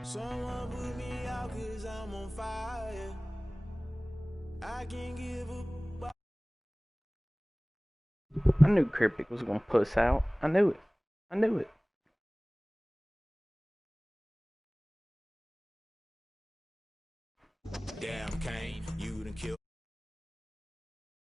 Someone put me out 'cause I'm on fire. I can't give up. I knew Cryptic was gonna puss out. I knew it. I knew it. Damn, Kane.